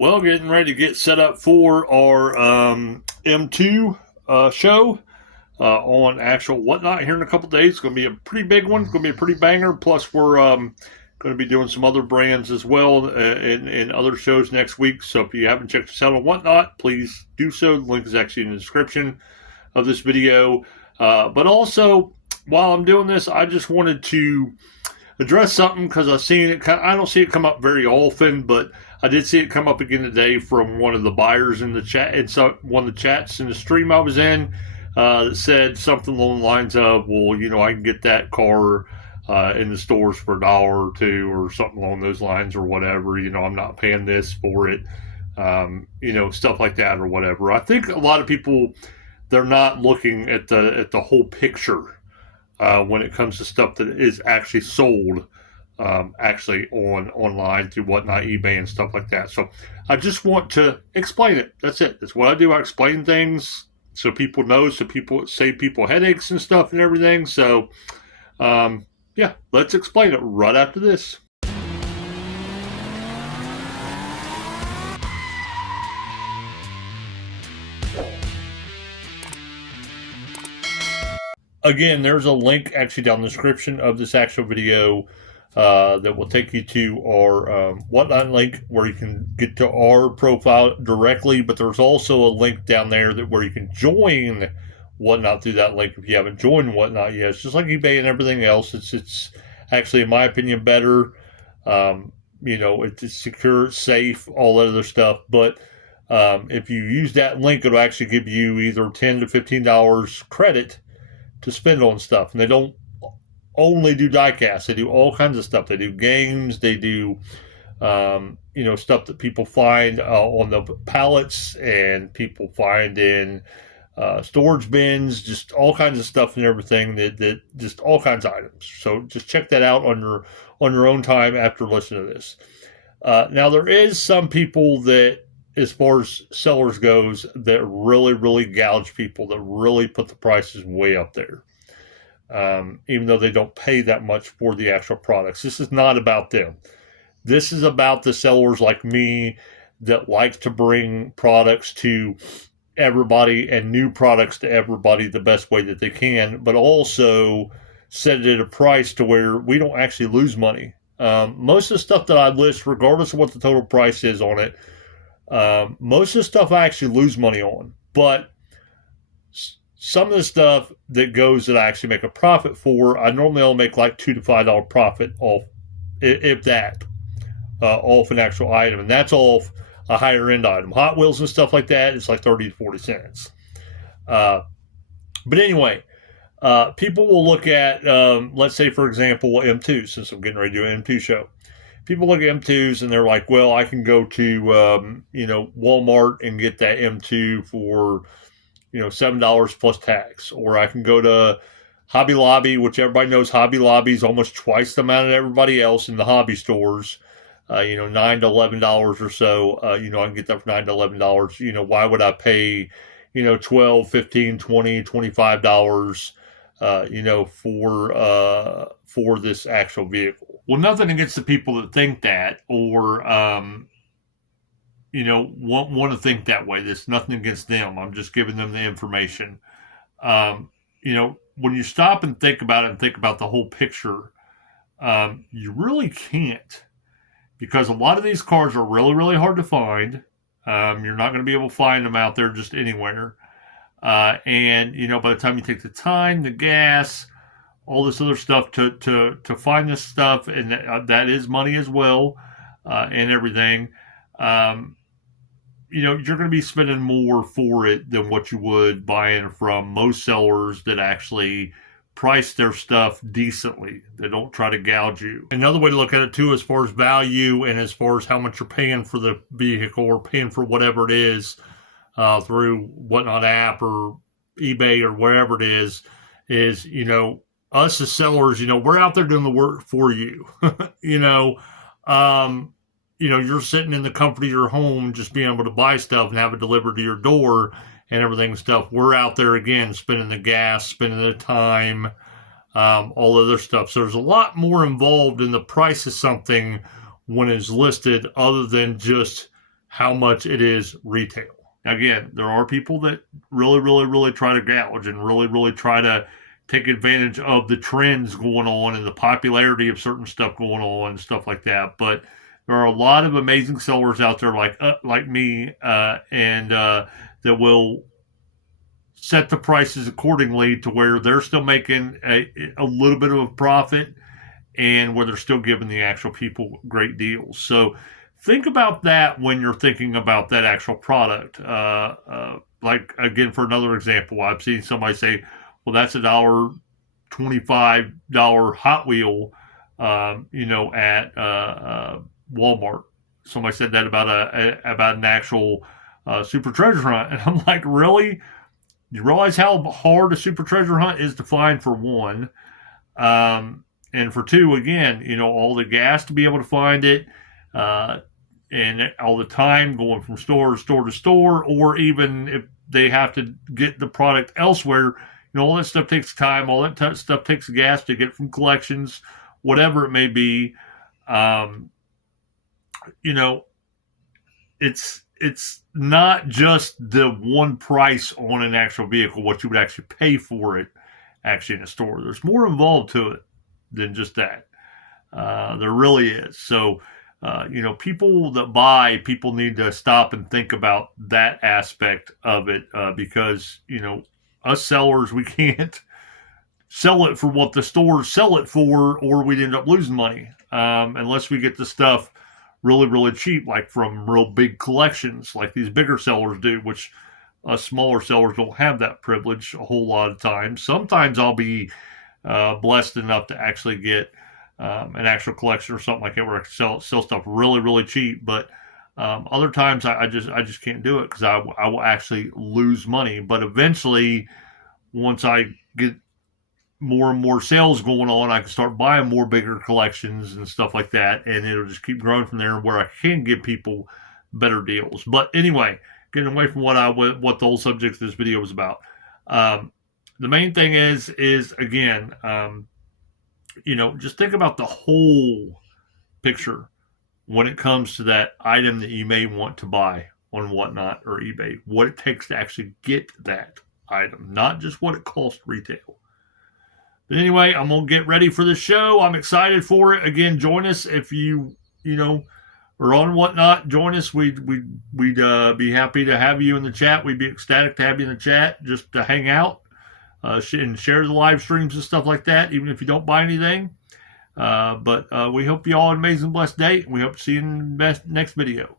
Well, getting ready to get set up for our M2 show on actual Whatnot here in a couple days. It's going to be a pretty big one. It's going to be a pretty banger. Plus, we're going to be doing some other brands as well in other shows next week. So if you haven't checked us out on Whatnot, please do so. The link is actually in the description of this video. But also, while I'm doing this, I just wanted to address something because I've seen it. I don't see it come up very often, but I did see it come up again today from one of the buyers in the chat, and so one of the chats in the stream I was in that said something along the lines of, "Well, I can get that car in the stores for $1 or $2 or something along those lines or whatever. I'm not paying this for it, stuff like that or whatever." I think a lot of people, they're not looking at the whole picture when it comes to stuff that is actually sold actually online through Whatnot, eBay, and stuff like that. So I just want to explain it. That's it. That's what I do. I explain things so people know, so people save people headaches and stuff and everything. So yeah, let's explain it right after this. Again, there's a link actually down the description of this actual video that will take you to our Whatnot link where you can get to our profile directly, but there's also a link down there where you can join Whatnot through that link if you haven't joined Whatnot yet. It's just like eBay and everything else. It's actually, in my opinion, better. It's secure, safe, all that other stuff. But if you use that link, it'll actually give you either $10 to $15 credit to spend on stuff. And they don't only do diecast. They do all kinds of stuff. They do games. They do, stuff that people find on the pallets and people find in storage bins, just all kinds of stuff and everything that just all kinds of items. So just check that out on your own time after listening to this. Now there is some people that, as far as sellers goes, that really, really gouge people, that really put the prices way up there. Even though they don't pay that much for the actual products. This is not about them. This is about the sellers like me that likes to bring products to everybody and new products to everybody the best way that they can, but also set it at a price to where we don't actually lose money. Most of the stuff that I list, regardless of what the total price is on it, most of the stuff I actually lose money on, but some of the stuff that goes that I actually make a profit for, I normally only make like $2 to $5 profit off, if that, off an actual item, and that's off a higher end item. Hot Wheels and stuff like that, it's like 30 to 40 cents. But anyway, people will look at, let's say for example, M2, since I'm getting ready to do an M2 show. People look at M2s and they're like, well, I can go to, Walmart and get that M2 for, $7 plus tax. Or I can go to Hobby Lobby, which everybody knows Hobby Lobby is almost twice the amount of everybody else in the hobby stores. $9 to $11 or so. I can get that for $9 to $11. Why would I pay, $12, $15, $20, $25, for this actual vehicle? Well, nothing against the people that think that, or want to think that way. There's nothing against them. I'm just giving them the information. When you stop and think about it and think about the whole picture, you really can't, because a lot of these cars are really, really hard to find. You're not going to be able to find them out there just anywhere. And by the time you take the time, the gas, all this other stuff to find this stuff, and that is money as well, and everything. You're going to be spending more for it than what you would buying from most sellers that actually price their stuff decently. They don't try to gouge you. Another way to look at it too, as far as value and as far as how much you're paying for the vehicle or paying for whatever it is through Whatnot app or eBay or wherever it is us as sellers, we're out there doing the work for you. You're sitting in the comfort of your home, just being able to buy stuff and have it delivered to your door and everything and stuff. We're out there again, spending the gas, spending the time, all other stuff. So there's a lot more involved in the price of something when it's listed, other than just how much it is retail. Again, there are people that really try to gouge and really try to take advantage of the trends going on and the popularity of certain stuff going on and stuff like that. But there are a lot of amazing sellers out there like me and that will set the prices accordingly to where they're still making a little bit of a profit and where they're still giving the actual people great deals. So think about that when you're thinking about that actual product. Like, again, for another example, I've seen somebody say, well, that's $1.25 Hot Wheel, at Walmart. Somebody said that about an actual super treasure hunt. And I'm like, really? You realize how hard a super treasure hunt is to find, for one. And for two, again, all the gas to be able to find it, and all the time going from store to store, or even if they have to get the product elsewhere, all that stuff takes time. All that stuff takes gas to get from collections, whatever it may be. It's not just the one price on an actual vehicle, what you would actually pay for it actually in a store. There's more involved to it than just that. There really is. So, people that buy, people need to stop and think about that aspect of it, because, us sellers, we can't sell it for what the stores sell it for, or we'd end up losing money, unless we get the stuff really cheap, like from real big collections like these bigger sellers do, which us smaller sellers don't have that privilege a whole lot of times. Sometimes I'll be blessed enough to actually get an actual collection or something like that where I can sell stuff really cheap, but other times I just can't do it because I will actually lose money. But eventually, once I get more and more sales going on, I can start buying more bigger collections and stuff like that, and it'll just keep growing from there where I can give people better deals. But anyway, getting away from what the whole subject of this video was about. The main thing is again, just think about the whole picture when it comes to that item that you may want to buy on Whatnot or eBay, what it takes to actually get that item, not just what it costs retail. But anyway, I'm going to get ready for the show. I'm excited for it. Again, join us if you are on Whatnot. Join us. We'd be happy to have you in the chat. We'd be ecstatic to have you in the chat just to hang out and share the live streams and stuff like that, even if you don't buy anything. But we hope you all have an amazing, blessed day. We hope to see you in the next video.